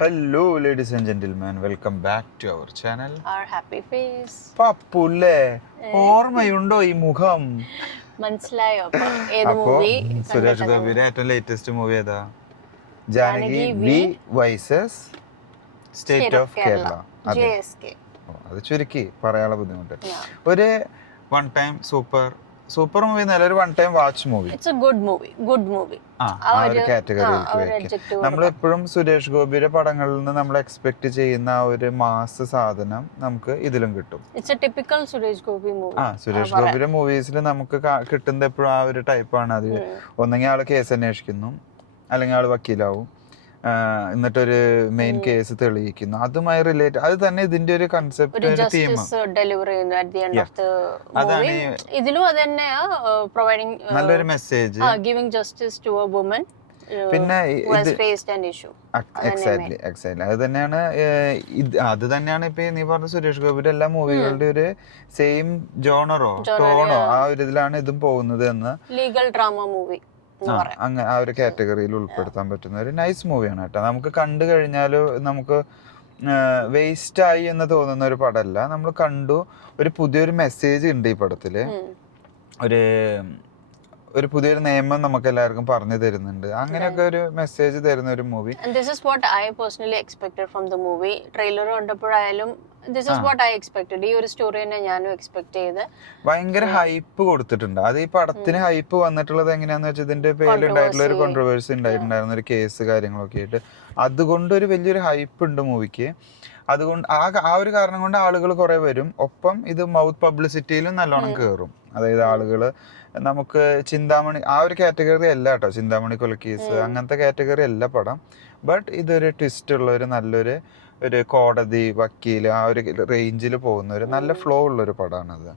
Hello, ladies and gentlemen. Welcome back to our channel. Our happy face. പപ്പുല്ലേ ഓർമ്മയുണ്ടോ ഈ മുഖം? മനസ്സിലായോ ഏത് അപ്പോ മൂവി? സുരേഷ് ഗോപിയുടെ ഏറ്റവും ലേറ്റസ്റ്റ് മൂവി ഏതാ? Janaki V versus state of Kerala. JSK. അത് ചുരുക്കി പറയാനുള്ള ബുദ്ധിമുട്ട്. ഒരു വൺ ടൈം സൂപ്പർ മൂവി എന്നല്ല, ഒരു one time watch movie. It's a good movie. ആ ഒരു കാറ്റഗറിയിലേക്ക് നമ്മൾ എപ്പോഴും സുരേഷ് ഗോപിയുടെ പടങ്ങളിൽ നിന്ന് നമ്മൾ എക്സ്പെക്ട് ചെയ്യുന്ന ആ ഒരു മാസ് സാധനം നമുക്ക് ഇതിലും കിട്ടും. It's a typical Suresh Gopi movie. Suresh ഗോപിയുടെ മൂവീസിൽ നമുക്ക് കിട്ടുന്നത് എപ്പോഴും ആ ഒരു ടൈപ്പാണ്. അത് ഒന്നെങ്കിൽ ആള് കേസ് അന്വേഷിക്കുന്നു, അല്ലെങ്കിൽ ആള് വക്കീലാവും, എന്നിട്ടൊരു മെയിൻ കേസ് തെളിയിക്കുന്നു, അതുമായി റിലേറ്റ്. അത് തന്നെ ഇതിന്റെ ഒരു കൺസെപ്റ്റ്, തീം. അതാണ് ഇതിലും അത് തന്നെയാ, പ്രൊവൈഡിങ് നല്ലൊരു message, giving justice to a woman. പിന്നെ എക്സാക്ട്ലി അത് തന്നെയാണ്. അത് തന്നെയാണ് ഇപ്പൊ നീ പറഞ്ഞ സുരേഷ് ഗോപിയുടെ എല്ലാ മൂവികളുടെ ഒരു സെയിം ടോണോ ആ ഒരു ഇതിലാണ് ഇതും പോകുന്നത് എന്ന്. ലീഗൽ ഡ്രാമ മൂവി അങ്ങനെ ആ ഒരു കാറ്റഗറിയിൽ ഉൾപ്പെടുത്താൻ പറ്റുന്ന ഒരു നൈസ് മൂവിയാണ് കേട്ടോ. നമുക്ക് കണ്ടു കഴിഞ്ഞാല് നമുക്ക് വേസ്റ്റ് ആയി എന്ന് തോന്നുന്ന ഒരു പടമല്ല. നമ്മൾ കണ്ടു, ഒരു പുതിയൊരു മെസ്സേജ് ഉണ്ട് ഈ പടത്തില്, ഒരു പുതിയൊരു നിയമം നമുക്ക് എല്ലാവർക്കും പറഞ്ഞു തരുന്നുണ്ട്. അങ്ങനെയൊക്കെ ഒരു മെസ്സേജ് തരുന്ന ഒരു movie. This is what I personally expected from the movie. Trailer കണ്ടപ്പോഴായാലും this is what I expected. ഈ ഒരു സ്റ്റോറി തന്നെ ഞാനും എക്സ്പെക്ട് ചെയ്ത്. ഭയങ്കര ഹൈപ്പ് കൊടുത്തിട്ടുണ്ട്. അത് ഈ പടത്തിന് ഹൈപ്പ് വന്നിട്ടുള്ളത് എങ്ങനെയാന്ന് വെച്ചാൽ ഇതിന്റെ പേരിലുണ്ടായിട്ടുള്ള ഒരു കോൺട്രവേഴ്സി ഉണ്ടായിട്ടുണ്ടായിരുന്ന ഒരു കേസ് കാര്യങ്ങളൊക്കെ ആയിട്ട്, അതുകൊണ്ട് ഒരു വലിയൊരു ഹൈപ്പ് ഉണ്ട് മൂവിക്ക്. അതുകൊണ്ട് ആ ഒരു കാരണം കൊണ്ട് ആളുകൾ കുറെ വരും. ഒപ്പം ഇത് മൗത്ത് പബ്ലിസിറ്റിയിലും നല്ലോണം കയറും. അതായത് ആളുകള് നമുക്ക് ചിന്താമണി ആ ഒരു കാറ്റഗറി അല്ല കേട്ടോ, ചിന്താമണി കൊലക്കേസ് അങ്ങനത്തെ കാറ്റഗറി അല്ല പടം. ബട്ട് ഇതൊരു ട്വിസ്റ്റ് ഉള്ള ഒരു നല്ലൊരു കോടതി വക്കീല് ആ ഒരു റേഞ്ചിൽ പോകുന്ന ഒരു നല്ല ഫ്ലോ ഉള്ള ഒരു പടമാണത്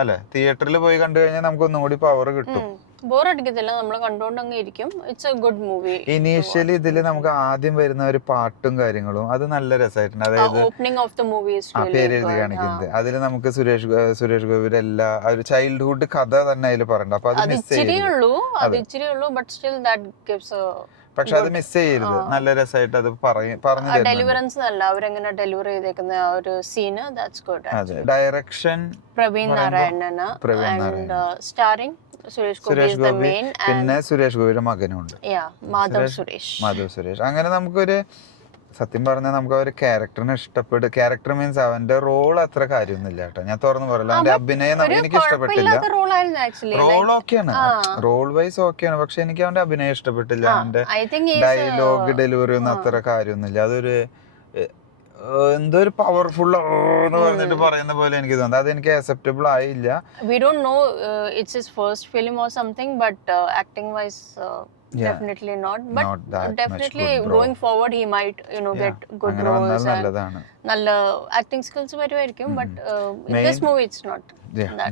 അല്ലെ. തിയേറ്ററിൽ പോയി കണ്ടു കഴിഞ്ഞാൽ നമുക്ക് ഒന്നും കൂടി പവർ കിട്ടും. ബോറടിക്കത്തില്ല, നമ്മൾ കണ്ടുകൊണ്ടങ്ങ് ഇരിക്കും. It's A good movie. Initially ഇതില് നമുക്ക് ആദ്യം വരുന്ന ഒരു പാട്ടും കാര്യങ്ങളും അത് നല്ല രസമായിട്ടുണ്ട്. അതായത് ഓപ്പണിംഗ് ഓഫ് ദി മൂവി പേരെഴുതി കാണിക്കുന്നത്. അതിൽ നമുക്ക് സുരേഷ് ഗോപിയുടെ എല്ലാ ഒരു ചൈൽഡ്ഹുഡ് കഥ തന്നെ അതിൽ പറയണ്ട. അപ്പൊ അത് മിസ് ചെയ്തു. പക്ഷെ അത് മിസ് ചെയ്യരുത്. നല്ല രസമായിട്ട് അത് പറഞ്ഞു ഡെലിവറൻസ് അല്ല, അവരെങ്ങനെ ഡെലിവർ ചെയ്തേക്കുന്ന ആ ഒരു scene, that's good. Direction Praveen Narayanan, starring Suresh Gopi, പിന്നെ സുരേഷ് ഗോപിയുടെ മകനുണ്ട് മാധവ് സുരേഷ്. അങ്ങനെ നമുക്കൊരു സത്യം പറഞ്ഞാൽ നമുക്ക് ആ ഒരു ക്യാരക്ടറിനെ ഇഷ്ടപ്പെട്ടു. ക്യാരക്ടർ മീൻസ് അവന്റെ റോൾ അത്ര കാര്യമൊന്നുമില്ല കേട്ടോ, ഞാൻ തുറന്നു പറയില്ല. അവന്റെ അഭിനയം എനിക്ക് ഇഷ്ടപ്പെട്ടില്ല. റോൾ ഓക്കെയാണ്, റോൾ വൈസ് ഓക്കെയാണ്, പക്ഷെ എനിക്ക് അവന്റെ അഭിനയം ഇഷ്ടപ്പെട്ടില്ല. അവന്റെ ഡയലോഗ് ഡെലിവറി ഒന്നും അത്ര കാര്യമൊന്നുമില്ല. അതൊരു എന്തോ ഒരു പവർഫുൾ എന്ന് പറഞ്ഞിട്ട് പറയുന്ന പോലെ എനിക്ക് തോന്നുന്നു. അത് എനിക്ക് അക്സെപ്റ്റബിൾ ആയില്ല. We don't know it's his first film or something, but acting wise definitely not, but definitely going forward he might get good roles and നല്ല acting skills വരുമായിരിക്കും. But in this movie it's not.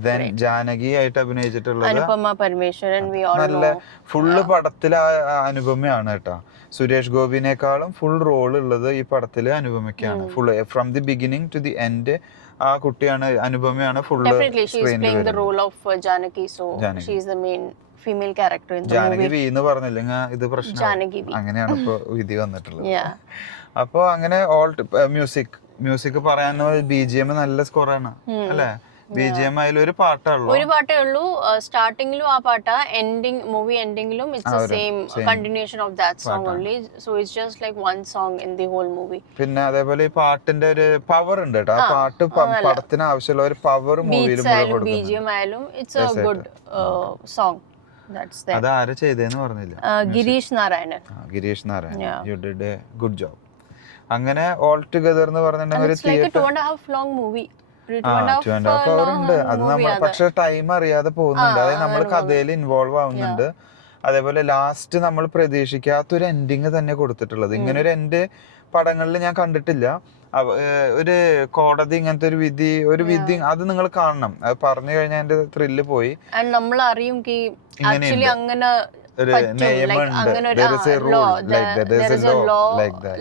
Then Janaki ആയിട്ട് അഭിനയിച്ചിട്ടുള്ളത് Anupama Parameswaran. We all നല്ല full പടത്തില് അനുപമയാണ് കേട്ടോ. സുരേഷ് ഗോപിനേക്കാളും full role ഉള്ളത് ഈ പടത്തില് അനുപമയ്ക്കാണ്. Full from the beginning to the end ആ കുട്ടിയാണ്, അനുപമയാണ് ഫുള്ള് സ്ക്രീനിൽ. ഫീമെയിൽ ക്യാരക്ടർ ജാനകി വി എന്ന് പറഞ്ഞില്ലെങ്കിൽ ഇത് പ്രശ്നം. അങ്ങനെയാണ് ഇപ്പൊ വിധി വന്നിട്ടുള്ളത്. അപ്പൊ അങ്ങനെ മ്യൂസിക് പറയാൻ BGM നല്ല സ്കോറാണ് അല്ലെ. BGM അതിലൊരു പാട്ടേ ഉള്ളൂ. സ്റ്റാർട്ടിങ്ങിലും ആ പാട്ടാ, മൂവി എൻഡിങ്ങിലും it's the same continuation of that song only. So it's just like one song in the whole movie. പിന്നെ അതേപോലെ ഈ പാട്ടിന്റെ ഒരു പവർ ഉണ്ട് കേട്ടോ. ആ പാട്ട് പടത്തിന് ആവശ്യമുള്ള ഒരു പവർ മൂവിയിൽ BGM ആയാലും ഇറ്റ്സ് എ ഗുഡ് സോങ്. അതാര് ചെയ്തേന്ന് പറഞ്ഞില്ല. Girish Narayanan. You did A good job. അങ്ങനെ ഓൾ ടുഗദർ എന്ന് പറഞ്ഞിട്ടുണ്ടെങ്കിൽ 2.5 long movie. 2.5 hour ഉണ്ട്. അത് നമ്മൾ പക്ഷെ ടൈം അറിയാതെ പോകുന്നുണ്ട്. അതായത് നമ്മൾ കഥയിൽ ഇൻവോൾവ് ആവുന്നുണ്ട്. അതേപോലെ ലാസ്റ്റ് നമ്മൾ പ്രതീക്ഷിക്കാത്തൊരു എൻഡിങ് തന്നെ കൊടുത്തിട്ടുള്ളത്. ഇങ്ങനെ ഒരു എൻഡ് പടങ്ങളിൽ ഞാൻ കണ്ടിട്ടില്ല. ഒരു കോടതി ഇങ്ങനത്തെ ഒരു വിധി അത് നിങ്ങൾ കാണണം. അത് പറഞ്ഞു കഴിഞ്ഞാൽ എന്റെ ത്രില്ല് പോയി. നമ്മൾ അറിയും അങ്ങനെ ഒരു നിയമമുണ്ട്. There is a rule like that. There is a law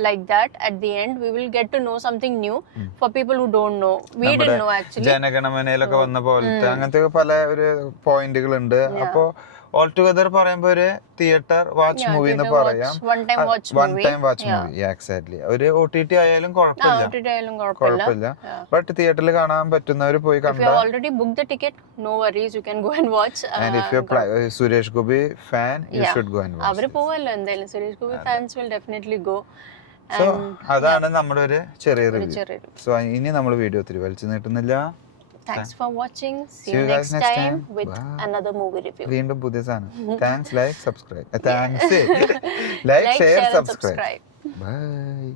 like that. At the end we will get to know something new for people who don't know. We didn't know actually. ജനഗണമനയിലൊക്കെ വന്ന പോലത്തെ അങ്ങനത്തെ പല ഒരു പോയിന്റുകളുണ്ട്. അപ്പോ all together പറയുമ്പോ ഒരു theatre watch movie എന്ന് പറയാം. One time watch movie exactly. ഒരു OTT ആയാലും കുഴപ്പമില്ല. ബട്ട് തിയേറ്ററിൽ കാണാൻ പറ്റുന്നവർ പോയി കണ്ടാൽ. already booked the ticket, no worries, you can go and watch. And if you're Suresh Gopi fan, you should go and watch. അവര് പോവല്ലോ എന്തായാലും. Suresh Gopi fans will definitely go. So അതാണ് നമ്മുടെ ഒരു ചെറിയ റിവ്യൂ. സോ ഇനി നമ്മൾ വീഡിയോ ഒത്തിരി വലിച്ചു നീട്ടുന്നില്ല. Thanks for watching. See you next time with another movie review. വീണ്ടും പുതിയ സാധനം. Thanks, like, subscribe. Thanks. Like, share, subscribe. Bye.